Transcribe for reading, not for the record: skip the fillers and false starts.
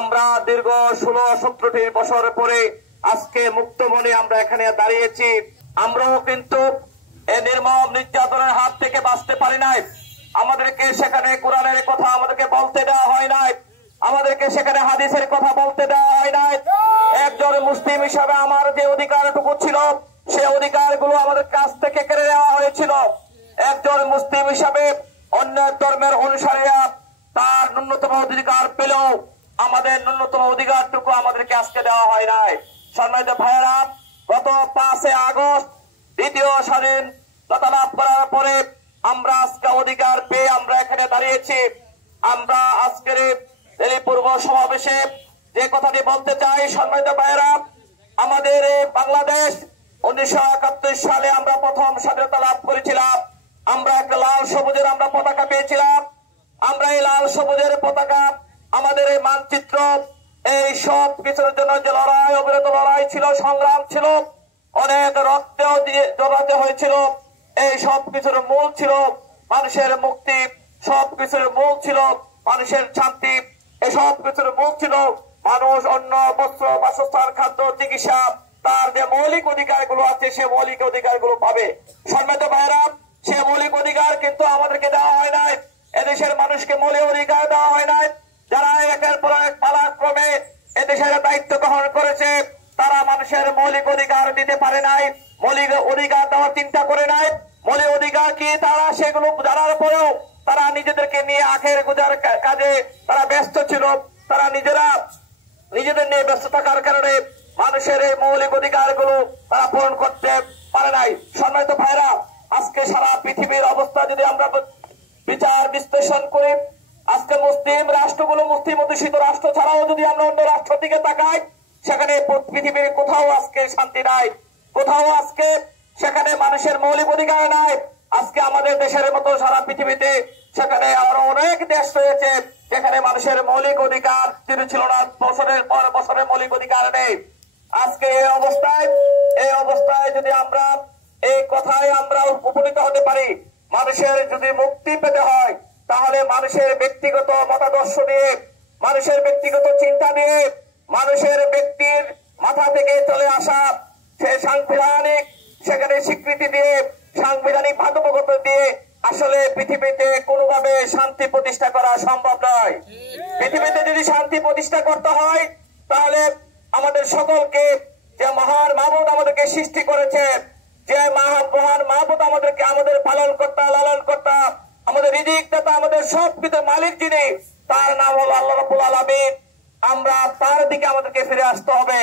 আমরা দীর্ঘ 16-17 বছর পরে আজকে মুক্ত মনে আমরা এখানে দাঁড়িয়েছি। আমরাও কিন্তু এই নির্মম নির্যাতনের হাত থেকে বাঁচতে পারি নাই। আমাদেরকে সেখানে কোরআনের কথা আমাদেরকে বলতে দেওয়া হয় নাই, আমাদেরকে সেখানে হাদিসের কথা বলতে দেওয়া হয় নাই। একজন মুসলিম হিসাবে আমার যে অধিকারটুকু ছিল সেই অধিকারগুলো আমাদের কাছ থেকে কেড়ে নেওয়া হয়েছিল। একজন মুসলিম হিসাবে অন্য ধর্মের অনুসারীরা তার ন্যূনতম অধিকার পেলেও আমাদের ন্যূনতম অধিকারটুকু আমাদেরকে আজকে দেওয়া হয় নাই। সম্মানিত ভাইয়েরা, গত 5 আগস্ট দ্বিতীয় স্বাধীনতা লাভ করার পরে আমরা আজকে অধিকার পেয়ে আমরা এখানে দাঁড়িয়েছি। আমরা আজকের এই পূর্ব সমাবেশে যে কথাটি বলতে চাই, সম্মানিত ভাইয়েরা, আমাদের বাংলাদেশ 1971 সালে আমরা প্রথম স্বাধীনতা লাভ করেছিলাম। আমরা একটা লাল সবুজের আমরা পতাকা পেয়েছিলাম। আমরা এই লাল সবুজের পতাকা, আমাদের এই মানচিত্র, এই সব কিছুর জন্য যে লড়াই, অবিরত লড়াই ছিল, সংগ্রাম ছিল, অনেক রক্তেও দিয়ে জড়াতে হয়েছিল। এই সব কিছুর মূল ছিল মানুষের মুক্তি, সব কিছুর মূল ছিল মানুষের শান্তি, এসব কিছুর মূল ছিল মানুষ অন্ন, বস্ত্র, বাসস্থান, খাদ্য, চিকিৎসা, তার যে মৌলিক অধিকার গুলো আছে সে মৌলিক অধিকার গুলো পাবে। সম্মানিত ভাইয়েরা, সে মৌলিক অধিকার কিন্তু আমাদেরকে দেওয়া হয় নাই। এদেশের মানুষকে মৌলিক অধিকার দেওয়া হয় নাই। যারা একের পর এক পালাক্রমে এদেশের দায়িত্ব গ্রহণ করেছে তারা মানুষের মৌলিক অধিকার দিতে পারে নাই, মৌলিক অধিকার দেওয়ার চিন্তা করে নাই। মৌলিক অধিকার কি তারা সেগুলো জানার পরেও তারা নিজেদেরকে নিয়ে আখের গুজার কাজে তারা ব্যস্ত ছিল। তারা নিজেদের নিয়ে ব্যস্ত থাকার কারণে মানুষের এই মৌলিক অধিকার গুলো তারা পূরণ করতে পারে নাই। সম্মানিত ভাইরা, আজকে সারা পৃথিবীর অবস্থা যদি আমরা বিচার বিশ্লেষণ করি, আজকে মুসলিম রাষ্ট্রগুলো, মুসলিম অধ্যুষিত রাষ্ট্র ছাড়াও যদি আমরা অন্য রাষ্ট্রের দিকে তাকাই, সেখানে পৃথিবীর কোথাও আজকে শান্তি নাই, কোথাও আজকে সেখানে মানুষের মৌলিক অধিকার নাই। আজকে আমাদের দেশের মতো সারা পৃথিবীতে সেখানে আরো অনেক দেশ রয়েছে যেখানে মানুষের মৌলিক অধিকার ছিল না, বছরের পর বছরের মৌলিক অধিকার নেই। আজকে এই অবস্থায় যদি আমরা এই কথায় আমরা উপনীত হতে পারি, মানুষের যদি মুক্তি পেতে হয় তাহলে মানুষের ব্যক্তিগত মতাদর্শ নিয়ে, মানুষের ব্যক্তিগত চিন্তা নিয়ে, মানুষের ব্যক্তির মাথা থেকে চলে আসা সে সাংবিধানিক সেখানে স্বীকৃতি দিয়ে, সাংবিধানিক বাধ্যবাধকতা দিয়ে আসলে পৃথিবীতে কোনোভাবে শান্তি প্রতিষ্ঠা করা সম্ভব নয়। পৃথিবীতে যদি শান্তি প্রতিষ্ঠা করতে হয় তাহলে আমাদের সকলকে, যে মহান মাহবুব আমাদেরকে সৃষ্টি করেছে, যে মহান মাহবুব আমাদেরকে, আমাদের পালন কর্তা, লালন কর্তা, আমাদের রিজিক দাতা, আমাদের সবকিছু মালিক যিনি, তার নাম হলো আল্লাহ রাব্বুল আলামিন। আমরা তার দিকে আমাদেরকে ফিরে আসতে হবে।